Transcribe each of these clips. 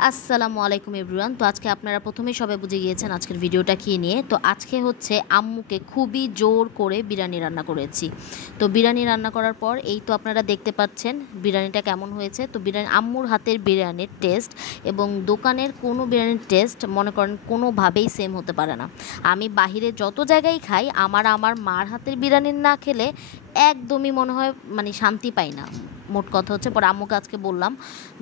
আসসালামু আলাইকুম এভরিওয়ান। তো আজকে আপনারা প্রথমেই সবাই বুঝে গিয়েছেন আজকের ভিডিওটা কী নিয়ে। তো আজকে হচ্ছে আম্মুকে খুবই জোর করে বিরিয়ানি রান্না করেছি। তো বিরিয়ানি রান্না করার পর এই তো আপনারা দেখতে পাচ্ছেন বিরিয়ানিটা কেমন হয়েছে। তো বিরিয়ানি আম্মুর হাতের বিরিয়ানির টেস্ট এবং দোকানের কোনো বিরিয়ানির টেস্ট মনে করেন কোনোভাবেই সেম হতে পারে না। আমি বাহিরে যত জায়গায় খাই আমার মার হাতের বিরিয়ানি না খেলে একদমই মনে হয় মানে শান্তি পাই না। মোট কথা হচ্ছে পরে আম্মুকে আজকে বললাম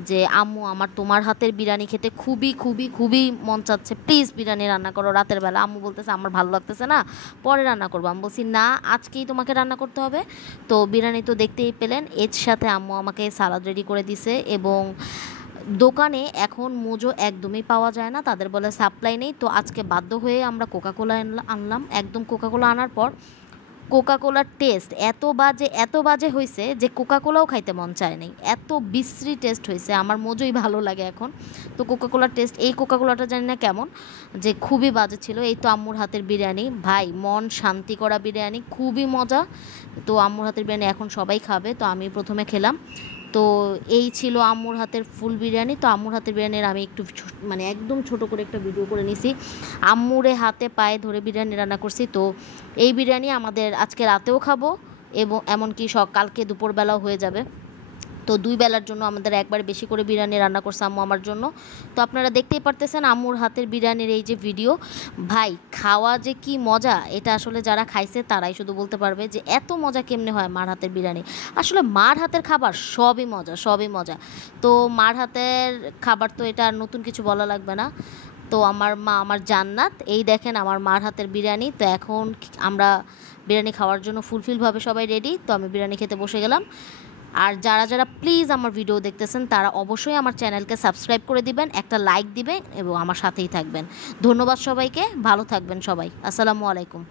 যে আম্মু আমার তোমার হাতের বিরিয়ানি খেতে খুবই খুবই খুবই মন চাচ্ছে, প্লিজ বিরিয়ানি রান্না করো রাতের বেলা। আম্মু বলতেছে আমার ভালো লাগতেছে না, পরে রান্না করবো। আমি বলছি না, আজকেই তোমাকে রান্না করতে হবে। তো বিরিয়ানি তো দেখতেই পেলেন, এর সাথে আম্মু আমাকে সালাদ রেডি করে দিছে। এবং দোকানে এখন মোজো একদমই পাওয়া যায় না, তাদের বলে সাপ্লাই নেই। তো আজকে বাধ্য হয়ে আমরা কোকাকোলা আনলাম। একদম কোকাকোলা আনার পর কোকাকোলার টেস্ট এত বাজে হয়েছে যে কোকাকোলাও খাইতে মন চায় নাই, এত বিশ্রী টেস্ট হয়েছে। আমার মোজোই ভালো লাগে এখন। তো কোকাকোলার টেস্ট, এই কোকাকোলাটা জানি না কেমন, যে খুবই বাজে ছিল। এই তো আম্মুর হাতের বিরিয়ানি, ভাই মন শান্তি করা বিরিয়ানি, খুবই মজা। তো আম্মুর হাতের বিরিয়ানি এখন সবাই খাবে, তো আমি প্রথমে খেলাম। তো এই ছিল আম্মুর হাতের ফুল বিরিয়ানি। তো আম্মুর হাতের বিরিয়ানির আমি একটু মানে একদম ছোট করে একটা ভিডিও করে নিছি। আম্মুরে হাতে পায়ে ধরে বিরিয়ানি রান্না করছি। তো এই বিরিয়ানি আমাদের আজকে রাতেও খাবো এবং এমনকি কালকে দুপুরবেলাও হয়ে যাবে। তো দুই বেলার জন্য আমাদের একবার বেশি করে বিরিয়ানি রান্না করছে আম্মু আমার জন্য। তো আপনারা দেখতেই পারতেছেন আম্মুর হাতের বিরিয়ানির এই যে ভিডিও। ভাই খাওয়া যে কি মজা, এটা আসলে যারা খাইছে তারাই শুধু বলতে পারবে যে এত মজা কেমনে হয় মার হাতের বিরিয়ানি। আসলে মার হাতের খাবার সবই মজা, সবই মজা। তো মার হাতের খাবার তো এটা আর নতুন কিছু বলা লাগবে না। তো আমার মা আমার জান্নাত। এই দেখেন আমার মার হাতের বিরিয়ানি। তো এখন আমরা বিরিয়ানি খাওয়ার জন্য ফুলফিলভাবে সবাই রেডি। তো আমি বিরিয়ানি খেতে বসে গেলাম। আর যারা যারা প্লিজ আমার ভিডিও দেখতেছেন তারা অবশ্যই আমার চ্যানেলকে সাবস্ক্রাইব করে দিবেন, একটা লাইক দিবেন এবং আমার সাথেই থাকবেন। ধন্যবাদ সবাইকে, ভালো থাকবেন সবাই। আসসালামু আলাইকুম।